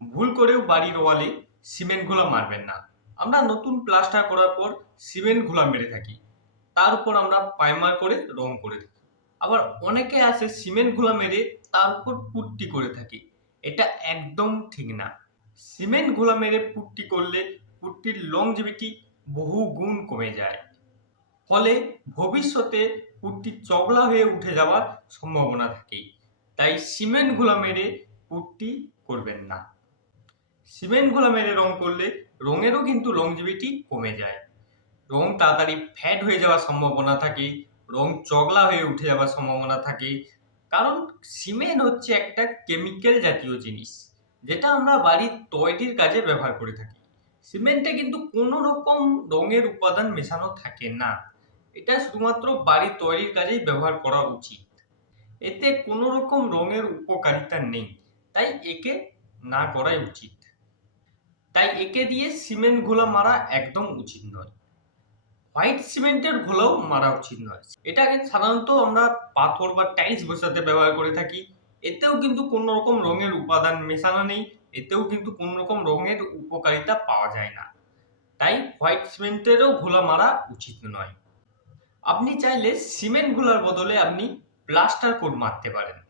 ভুল করেও বাড়ির ওয়ালে সিমেন্ট ঘোলা মারবেন না। আমরা নতুন প্লাস্টার করার পর সিমেন্ট ঘোলা মেরে থাকি। তার উপর আমরা পাইমার করে রং করে থাকি। আবার অনেকে আছে সিমেন্ট ঘোলা মেরে তার উপর পুট্টি করে থাকি। এটা একদম ঠিক না। সিমেন্ট ঘোলা মেরে পুট্টি করলে পুট্টির লংজিভিটি বহু গুণ কমে যায়। ফলে ভবিষ্যতে পুট্টি চগলা হয়ে উঠে যাওয়ার সম্ভাবনা থাকে তাই সিমেন্ট ঘোলা মেরে পুট্টি করবেন না। সিমেন্ট ঘোলা মেরে রং করলে রঙেরও কিন্তু লংজিভিটি কমে যায়। রং তাড়াতাড়ি ফ্যাট হয়ে যাওয়ার সম্ভাবনা থাকে, রং চগলা হয়ে উঠে যাওয়ার সম্ভাবনা থাকে। কারণ সিমেন্ট হচ্ছে একটা কেমিক্যাল জাতীয় জিনিস, যেটা আমরা বাড়ির তৈরির কাজে ব্যবহার করে থাকি। সিমেন্টে কিন্তু কোনো রকম রঙের উপাদান মেশানো থাকে না। এটা শুধুমাত্র বাড়ি তৈরির কাজেই ব্যবহার করা উচিত। এতে কোনো রকম রঙের উপকারিতা নেই, তাই একে না করাই উচিত। তাই একে দিয়ে সিমেন্ট ঘোলা মারা একদম উচিত নয়। হোয়াইট সিমেন্টের ঘোলাও মারা উচিত নয়। এটাকে সাধারণত আমরা পাথর বা টাইলস বসাতে ব্যবহার করে থাকি। এতেও কিন্তু কোনো রকম রঙের উপাদান মেশানো নেই। এতেও কিন্তু কোনো রকম রঙের উপকারিতা পাওয়া যায় না। তাই হোয়াইট সিমেন্টেরও ঘোলা মারা উচিত নয়। আপনি চাইলে সিমেন্ট ঘোলার বদলে আপনি প্লাস্টার কোট মারতে পারেন।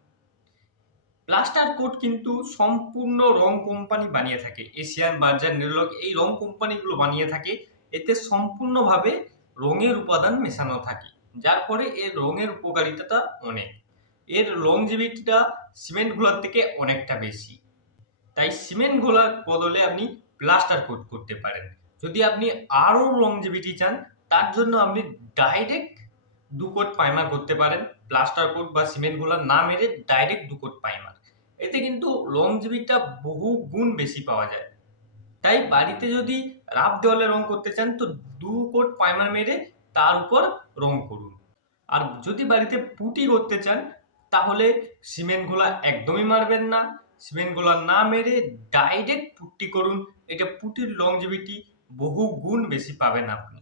প্লাস্টার কোট কিন্তু সম্পূর্ণ রং কোম্পানি বানিয়ে থাকে। এশিয়ান বার্জার নেরলক এই রং কোম্পানিগুলো বানিয়ে থাকে। এতে সম্পূর্ণভাবে রঙের উপাদান মেশানো থাকে। যার ফলে এর রঙের উপকারিতাটা অনেক। এর লংজিভিটিটা সিমেন্ট ঘোলার থেকে অনেকটা বেশি। তাই সিমেন্ট বদলে আপনি প্লাস্টার কোট করতে পারেন। যদি আপনি আরও লং লংজিভিটি চান, তার জন্য আপনি ডাইরেক্ট দু কোট পাইমার করতে পারেন, প্লাস্টার কোট বা সিমেন্ট ঘোলা না মেরে ডাইরেক্ট দু কোট পাইমার এতে কিন্তু লংজিভিটিটা বহু গুণ বেশি পাওয়া যায়। তাই বাড়িতে যদি রাব দেওয়ালে রং করতে চান, তো দু কোট পাইমার মেরে তার উপর রং করুন। আর যদি বাড়িতে পুটি করতে চান, তাহলে সিমেন্ট ঘোলা একদমই মারবেন না। সিমেন্ট ঘোলা না মেরে ডাইরেক্ট পুট্টি করুন। এটা পুটির লংজিভিটি বহু গুণ বেশি পাবেন আপনি।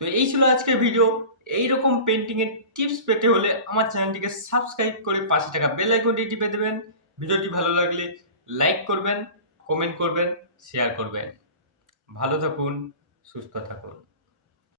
তো এই ছিল আজকের ভিডিও এইরকম পেন্টিংয়ের টিপস পেতে হলে আমার চ্যানেলটিকে সাবস্ক্রাইব করে পাশে টাকা বেল আইকনটি টিপে দেবেন। ভিডিওটি ভালো লাগলে লাইক করবেন কমেন্ট করবেন শেয়ার করবেন। ভালো থাকুন, সুস্থ থাকুন।